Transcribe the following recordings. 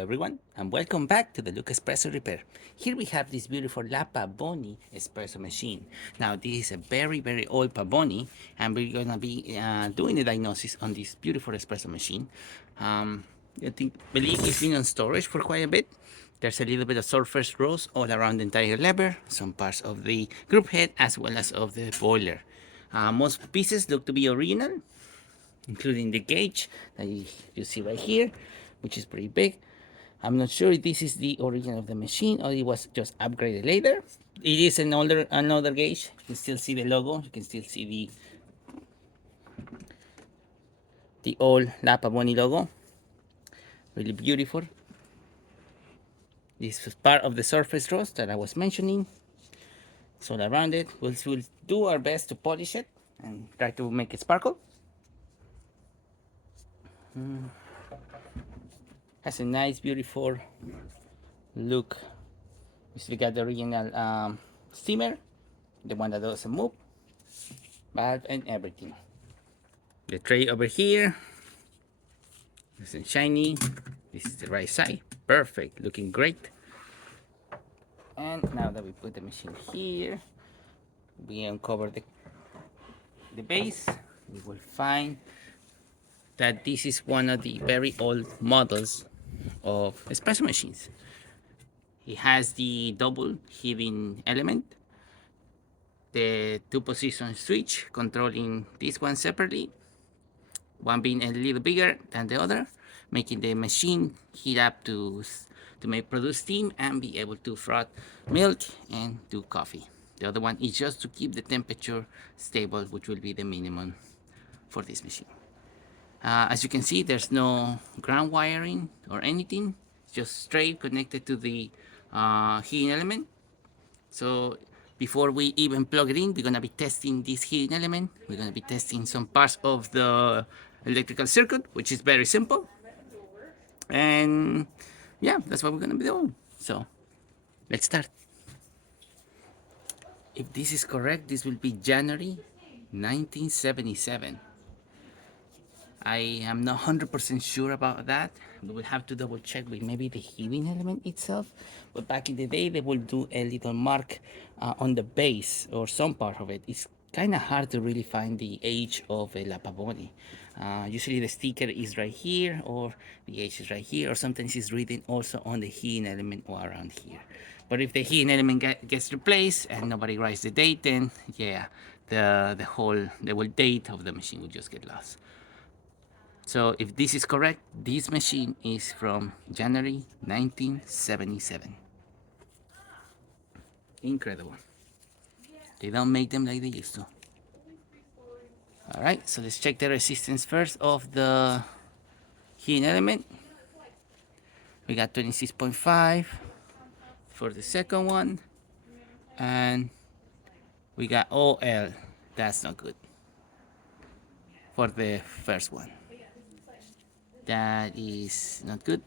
everyone, and welcome back to the Luca Espresso Repair. Here we have this beautiful La Pavoni espresso machine. Now this is a very old Pavoni, and we're gonna be doing the diagnosis on this beautiful espresso machine. Believe it's been on storage for quite a bit. There's a little bit of surface rust all around the entire lever, some parts of the group head as well as of the boiler. Most pieces look to be original, including the gauge that you see right here, which is pretty big. I'm not sure if this is the origin of the machine or it was just upgraded later. It is another gauge. You can still see the logo. You can still see the old La Pavoni logo. Really beautiful. This is part of the surface rust that I was mentioning. It's all around it. We'll do our best to polish it and try to make it sparkle. Has a nice, beautiful look. We got the original steamer, the one that doesn't move, valve and everything. The tray over here, nice and shiny. This is the right side, perfect, looking great. And now that we put the machine here, we uncover the base. We will find that this is one of the very old models of espresso machines. It has the double heating element, the two position switch controlling this one separately, one being a little bigger than the other, making the machine heat up to produce steam and be able to froth milk and do coffee. The other one is just to keep the temperature stable, which will be the minimum for this machine. As you can see, there's no ground wiring or anything, just straight connected to the heating element. So before we even plug it in, we're gonna be testing this heating element. We're gonna be testing some parts of the electrical circuit, which is very simple. And yeah, that's what we're gonna be doing. So let's start. If this is correct, this will be January 1977. I am not 100% sure about that. We will have to double check with maybe the heating element itself. But back in the day, they will do a little mark on the base or some part of it. It's kind of hard to really find the age of a La Pavoni. Usually the sticker is right here, or the age is right here, or sometimes it's written also on the heating element or around here. But if the heating element gets replaced and nobody writes the date, then yeah, the whole date of the machine will just get lost. So if this is correct, this machine is from January 1977. Incredible. They don't make them like they used to. All right, so let's check the resistance first of the heating element. We got 26.5 for the second one, and we got OL. That's not good for the first one. That is not good.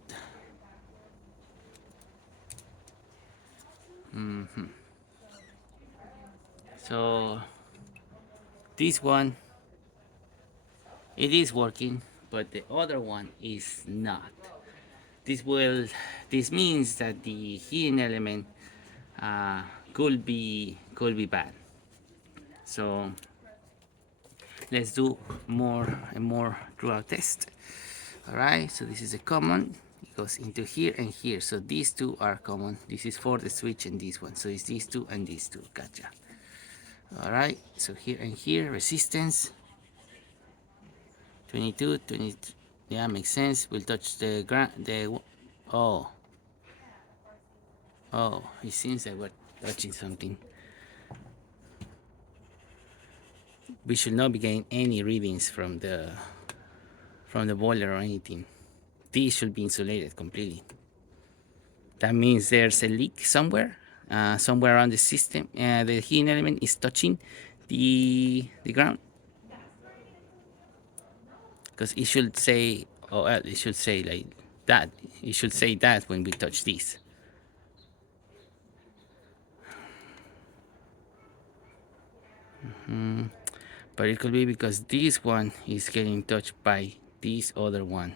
So this one, it is working, but the other one is not. This means that the heating element could be bad. So let's do more and more throughout test. All right, so this is a common. It goes into here and here. So these two are common. This is for the switch and this one. So it's these two and these two. Gotcha. All right, so here and here, resistance 22, 20. Yeah, makes sense. We'll touch the ground. Oh, it seems like we're touching something. We should not be getting any readings from the boiler or anything. These should be insulated completely. That means there's a leak somewhere, somewhere around the system. The heating element is touching the ground, because it should say, oh, it should say like that. It should say that when we touch this. But it could be because this one is getting touched by this other one.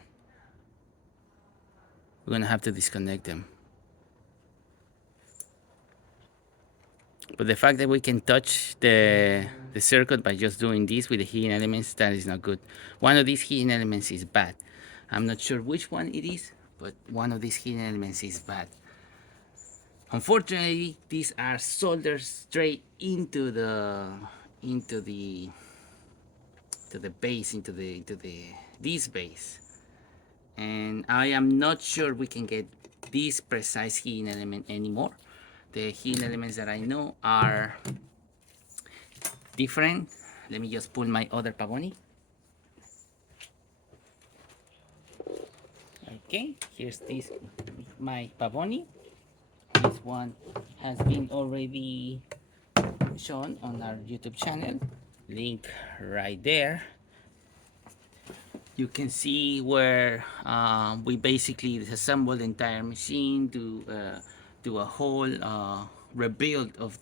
we're gonna have to disconnect them. But the fact that we can touch the circuit by just doing this with the hidden elements, that is not good. One of these hidden elements is bad. I'm not sure which one it is, but one of these hidden elements is bad. Unfortunately, these are soldered straight into the to the base, into the this base, and I am not sure we can get this precise hidden element anymore. The hidden elements that I know are different. Let me just pull my other Pavoni. Okay, here's this, my Pavoni. This one has been already shown on our YouTube channel. Link right there. You can see where we basically disassembled the entire machine, do a whole rebuild of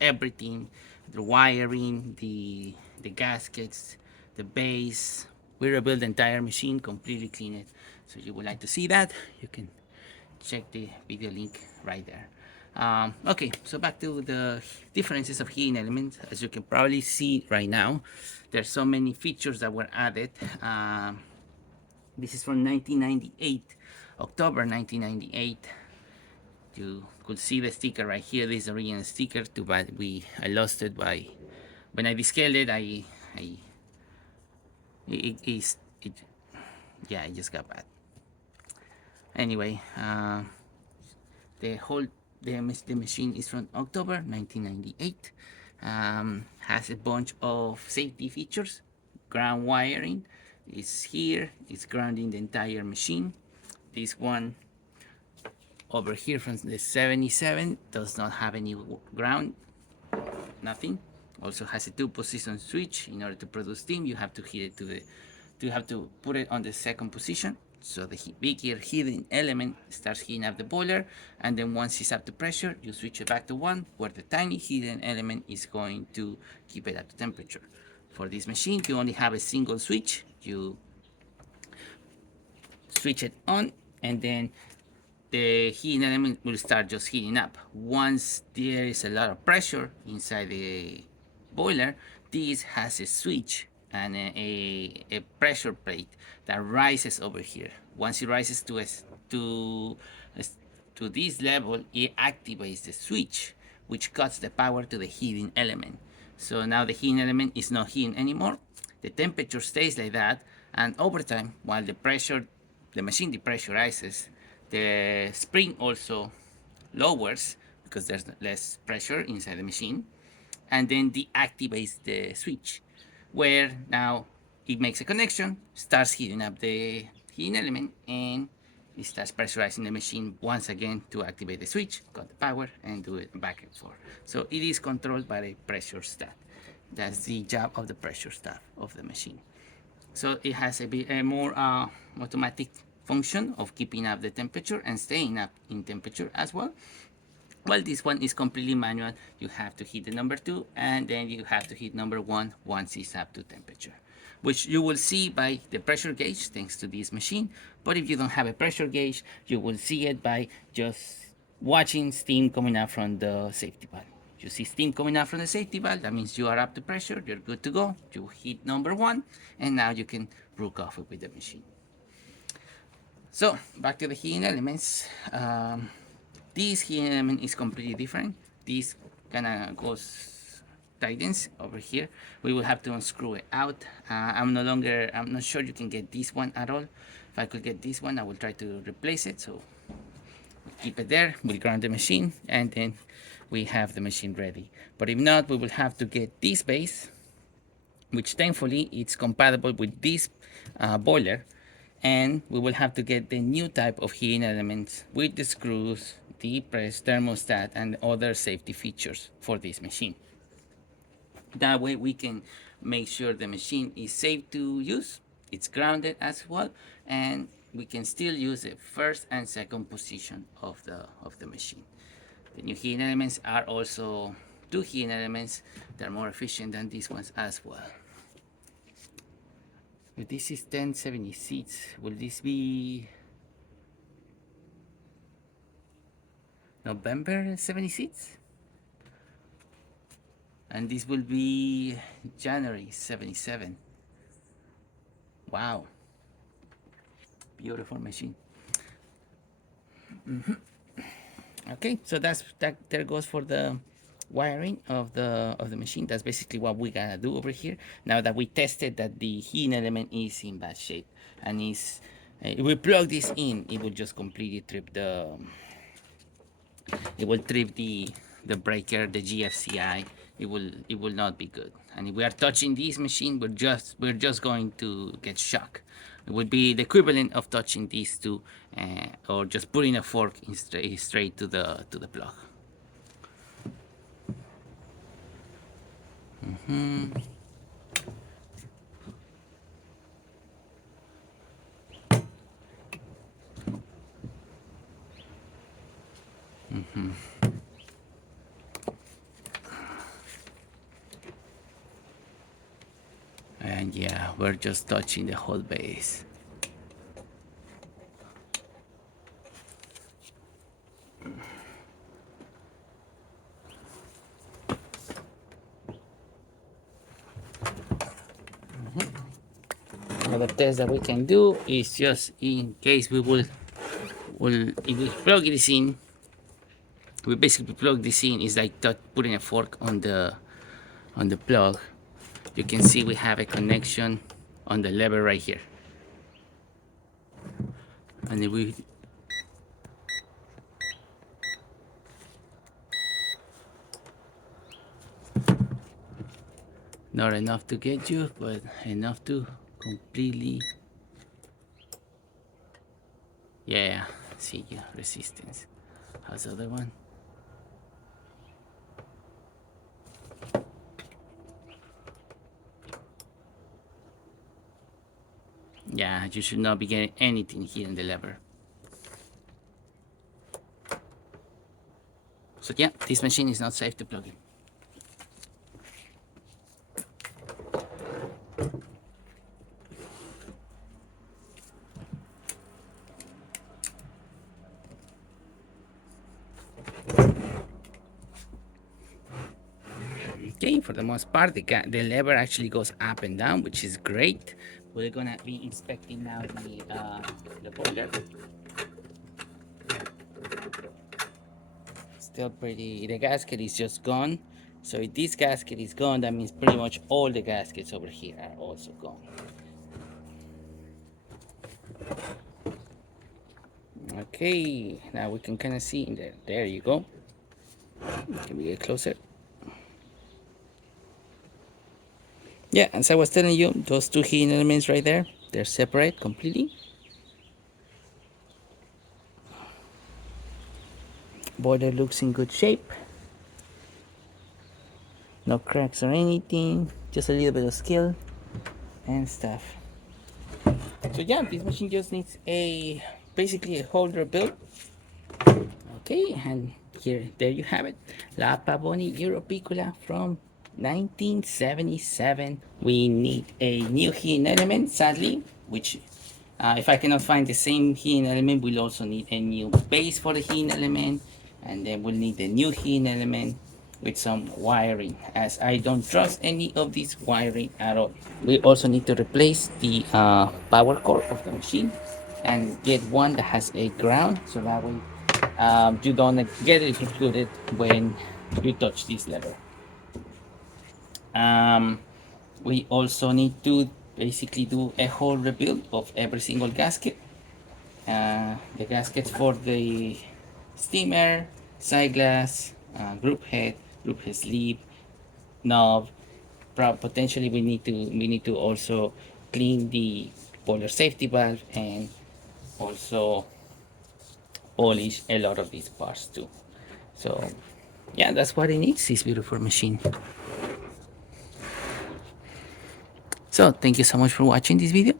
everything, the wiring, the gaskets, the base. We rebuilt the entire machine, completely clean it. So if you would like to see that, you can check the video link right there. Okay, so back to the differences of hidden elements. As you can probably see right now, there's so many features that were added. This is from 1998, October 1998. You could see the sticker right here. This is the original sticker. Too bad I lost it by when I descaled it. Yeah, it just got bad. Anyway, the whole the machine is from October 1998. Has a bunch of safety features. Ground wiring is here. It's grounding the entire machine. This one over here from the 77 does not have any ground, nothing. Also has a 2-position switch. In order to produce steam, you have to hit it you have to put it on the second position. So the bigger hidden element starts heating up the boiler, and then once it's up to pressure, you switch it back to 1, where the tiny hidden element is going to keep it at the temperature. For this machine, you only have a single switch. You switch it on, and then the heating element will start just heating up. Once there is a lot of pressure inside the boiler, this has a switch and a pressure plate that rises over here. Once it rises to this level, it activates the switch, which cuts the power to the heating element. So now the heating element is not heating anymore. The temperature stays like that, and over time, while the machine depressurizes, the spring also lowers because there's less pressure inside the machine, and then deactivates the switch, where now it makes a connection, starts heating up the heating element, and it starts pressurizing the machine once again to activate the switch, cut the power, and do it back and forth. So it is controlled by a pressure stat. That's the job of the pressure stat of the machine. So it has a more automatic function of keeping up the temperature and staying up in temperature as well. Well, this one is completely manual. You have to hit the number 2, and then you have to hit number 1 once it's up to temperature, which you will see by the pressure gauge thanks to this machine. But if you don't have a pressure gauge, you will see it by just watching steam coming out from the safety valve. You see steam coming out from the safety valve, that means you are up to pressure, you're good to go. You hit number 1, and now you can brew coffee with the machine. So back to the heating elements. This heating element is completely different. This kind of goes tightens over here. We will have to unscrew it out. I'm not sure you can get this one at all. If I could get this one, I will try to replace it. So we'll keep it there. We'll ground the machine, and then we have the machine ready. But if not, we will have to get this base, which thankfully it's compatible with this boiler, and we will have to get the new type of heating elements with the screws, the press, thermostat, and other safety features for this machine. That way we can make sure the machine is safe to use, it's grounded as well, and we can still use the first and second position of the machine. The new heating elements are also 2 heating elements that are more efficient than these ones as well. If this is 1076, will this be November 76, and this will be January 77. Wow, beautiful machine. Okay, so that there goes for the wiring of the machine. That's basically what we gotta do over here. Now that we tested that the heat element is in bad shape and is if we plug this in, it will just completely trip the the breaker, the GFCI. It will not be good. And if we are touching this machine, we're just going to get shocked. It would be the equivalent of touching these two, or just putting a fork in straight to the plug. And yeah, we're just touching the whole base. Another test that we can do is just in case we will if we plug this in, we basically plug this in. It's like putting a fork on the plug. You can see we have a connection on the lever right here, and if we not enough to get you, but enough to completely, yeah, see, yeah, resistance. How's the other one? Yeah, you should not be getting anything here in the lever. So yeah, this machine is not safe to plug in. Okay, for the most part, the lever actually goes up and down, which is great. We're gonna be inspecting now the boiler. Still pretty. The gasket is just gone. So if this gasket is gone, that means pretty much all the gaskets over here are also gone. Okay, now we can kind of see in there. There you go. Can we get closer? Yeah, as I was telling you, those two heating elements right there, they're separate completely. Boiler looks in good shape. No cracks or anything, just a little bit of skill and stuff. So yeah, this machine just needs basically a holder built. Okay, and there you have it, La Pavoni Europiccola from 1977. We need a new heating element, sadly, which if I cannot find the same heating element, we'll also need a new base for the heating element, and then we'll need a new heating element with some wiring, as I don't trust any of this wiring at all. We also need to replace the power cord of the machine and get one that has a ground, so that way you don't get electrocuted when you touch this lever. We also need to basically do a whole rebuild of every single gasket. The gaskets for the steamer, side glass, group head sleeve, knob. Potentially we need to also clean the boiler safety valve and also polish a lot of these parts too. So yeah, that's what it needs, this beautiful machine. So thank you so much for watching this video.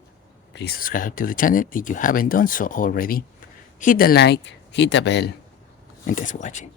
Please subscribe to the channel if you haven't done so already. Hit the like, hit the bell, and thanks for watching.